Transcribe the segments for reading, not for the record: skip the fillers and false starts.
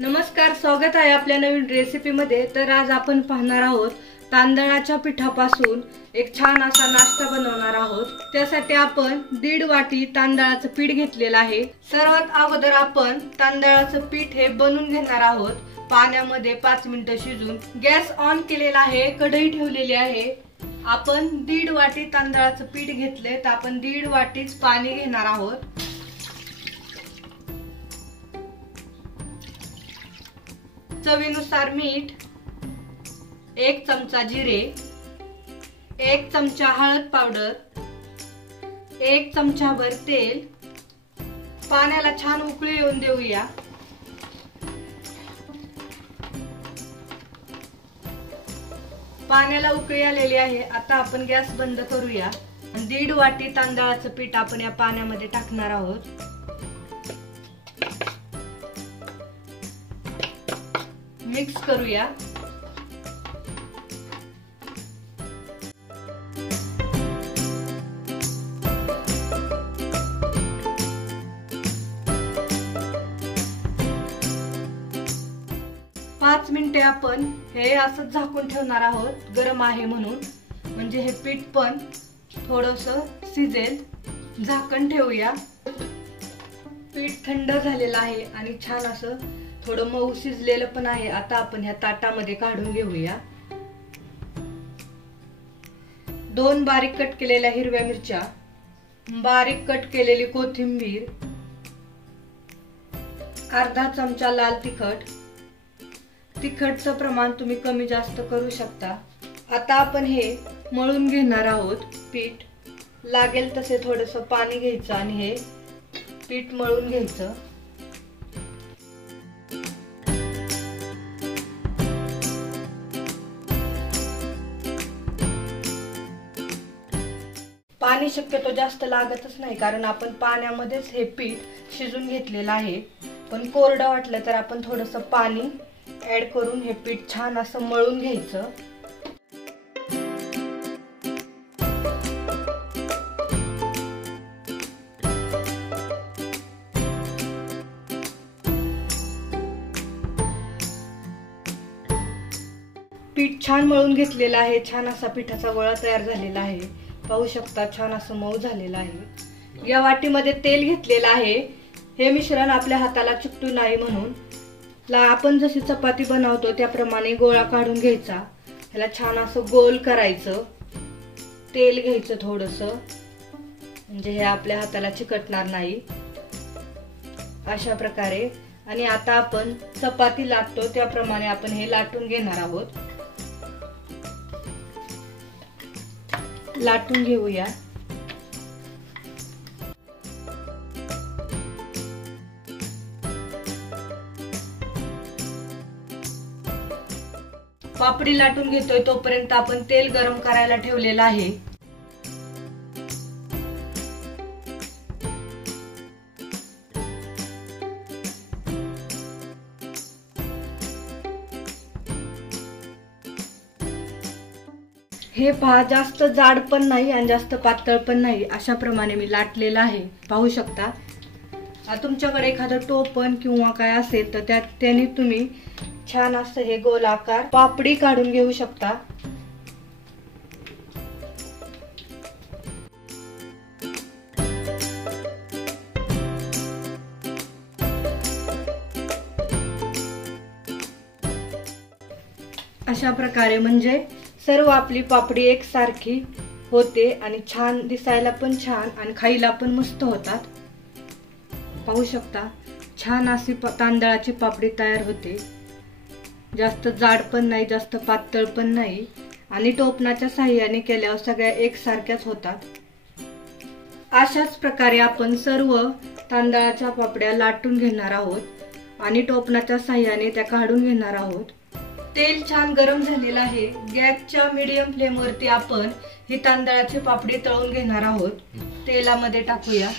नमस्कार, स्वागत आहे आपल्या नवीन रेसिपीमध्ये। तर आज आपण पाहणार आहोत तांदळाच्या पिठापासून एक छान असा नाश्ता बनवणार आहोत। त्यासाठी आपण 1.5 वाटी तांदळाचं पीठ घेतलेलं आहे। सर्वात अगोदर आपण तांदळाचं पीठ हे बनवून घेणार आहोत। पाण्यामध्ये 5 मिनिटं शिजून गॅस ऑन केलेला आहे, कढई ठेवलेली आहे। आपण 1.5 वाटी तांदळाचं पीठ घेतले तर आपण 1.5 वाटीच पाणी घेणार आहोत। चवीनुसार मीठ, 1 चमचा जिरे, 1 चमचा हळद पावडर, 1 चमचाभर तेल। पाण्याला छान उकळी येऊन देऊया। पाण्याला उकळी आलेली आहे। आता आपण गॅस बंद करूया। 1.5 वाटी तांदळाचं पीठ आपण या पाण्यामध्ये टाकणार आहोत। मिक्स करूया। पाच मिनिटे आपण हे असं झाकून ठेवणार आहोत, गरम आहे म्हणून, म्हणजे हे पीठ पण थोडंसं शिजेल। झाकण ठेवूया। पीठ थंड झालेलं आहे आणि छान असं थोडं मऊ शिजलेलं पण आहे। आता आपण ह्या ताटामध्ये काढून घेऊया। 2 बारीक कट केलेल्या हिरव्या मिरच्या, बारीक कट केलेली कोथिंबीर, अर्धा चमचा लाल तिखट। तिखटचं प्रमाण तुम्ही कमी जास्त करू शकता। आता आपण हे मळून घेणार आहोत पीठ। लागेल तसे थोडंसं पाणी घ्यायचं आणि हे पीठ मळून घ्यायचं। पाणी शक्यतो जास्त लागतच नाही, कारण आपण पाण्यामध्येच हे पीठ शिजून घेतलेलं आहे। पण कोरडं वाटलं तर आपण थोडंसं पाणी ऍड करून हे पीठ छान असं मळून घ्यायचं। पीठ छान मळून घेतलेलं आहे। छान असा पिठाचा गोळा तयार झालेला आहे। पाहू शकता छान असं मऊ झालेलं आहे। या वाटीमध्ये तेल घेतलेलं आहे। हे मिश्रण आपल्या हाताला चिकटू नाही म्हणून आपण जशी चपाती बनवतो त्याप्रमाणे गोळा काढून घ्यायचा। ह्याला छान असं गोल करायचं। तेल घ्यायचं थोडंसं, म्हणजे हे आपल्या हाताला चिकटणार नाही, अशा प्रकारे। आणि आता आपण चपाती लाटतो त्याप्रमाणे आपण हे लाटून घेणार आहोत। लाटून घेऊया। पापडी लाटून घेतोय तोपर्यंत आपण तेल गरम करायला ठेवलेलं आहे। हे पहा, जास्त जाड पण नाही आणि जास्त पातळ पण नाही, अशा प्रमाणे मी लाटलेलं आहे। पाहू शकता। तुमच्याकडे एखादं टोपण किंवा काय असेल तर त्याने तुम्ही छान असं हे गोलाकार पापडी काढून घेऊ शकता। अशा प्रकारे म्हणजे सर्व आपली पापडी एकसारखी होते आणि छान दिसायला पण छान आणि खायला पण मस्त होतात। पाहू शकता छान अशी तांदळाची पापडी तयार होते। जास्त जाड पण नाही, जास्त पातळ पण नाही, आणि टोपणाच्या साहाय्याने केल्यावर सगळ्या एकसारख्याच होतात। अशाच प्रकारे आपण सर्व तांदळाच्या पापड्या लाटून घेणार आहोत आणि टोपणाच्या साहाय्याने त्या काढून घेणार आहोत। तेल छान गरम झालेलं आहे। गॅसच्या मीडियम फ्लेम वरती आपण ही तांदळाची पापडी तळून घेणार आहोत। तेलामध्ये टाकूया।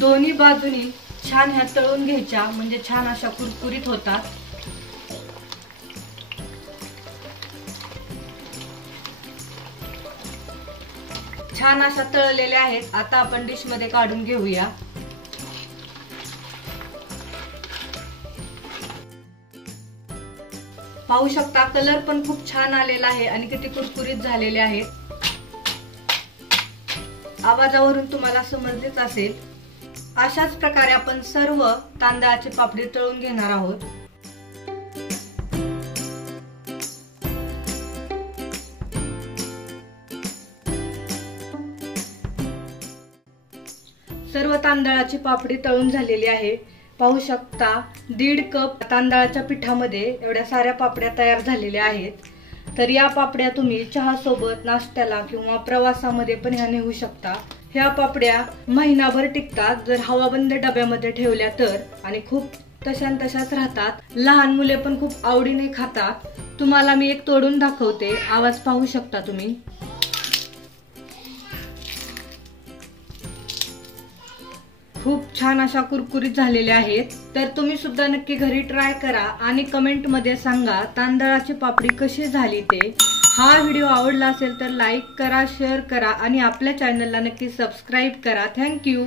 दोन्ही बाजूनी छान ह्या तळून घ्यायच्या, म्हणजे छान अशा कुरकुरीत होतात। छान अशा तळलेल्या आहेत। आता आपण डिश मध्ये काढून घेऊया। पाहू शकता कलर पण खूप छान आलेला आहे आणि किती कुरकुरीत झालेले आहेत। आवाजावरून तुम्हाला समजलेच असेल। अशाच प्रकारे आपण सर्व तांदळाची पापडी तळून घेणार आहोत। सर्व तांदळाची पापडी तळून झालेली आहे। पाहू शकता 1.5 कप तांदळाच्या पिठामध्ये एवढ्या साऱ्या पापड्या तयार झालेल्या आहेत। तर या पापड्या तुम्ही चहा सोबत, नाश्त्याला किंवा प्रवासामध्ये पण ह्या नेऊ शकता। ह्या पापड्या महिनाभर टिकतात जर हवाबंद डब्यामध्ये ठेवल्या तर, आणि खूप तशाच राहतात। लहान मुले पण खूप आवडीने खातात। तुम्हाला मी एक तोडून दाखवते, आवाज पाहू शकता तुम्ही। खूप छान अशा कुरकुरीत झालेल्या आहेत। तर तुम्ही सुद्धा नक्की घरी ट्राय करा आणि कमेंट मध्ये सांगा तांदळाची पापडी कशी झाली ते। हा व्हिडिओ आवडला असेल तर लाईक करा, शेअर करा आणि आपल्या चॅनलला नक्की सबस्क्राईब करा। थँक्यू।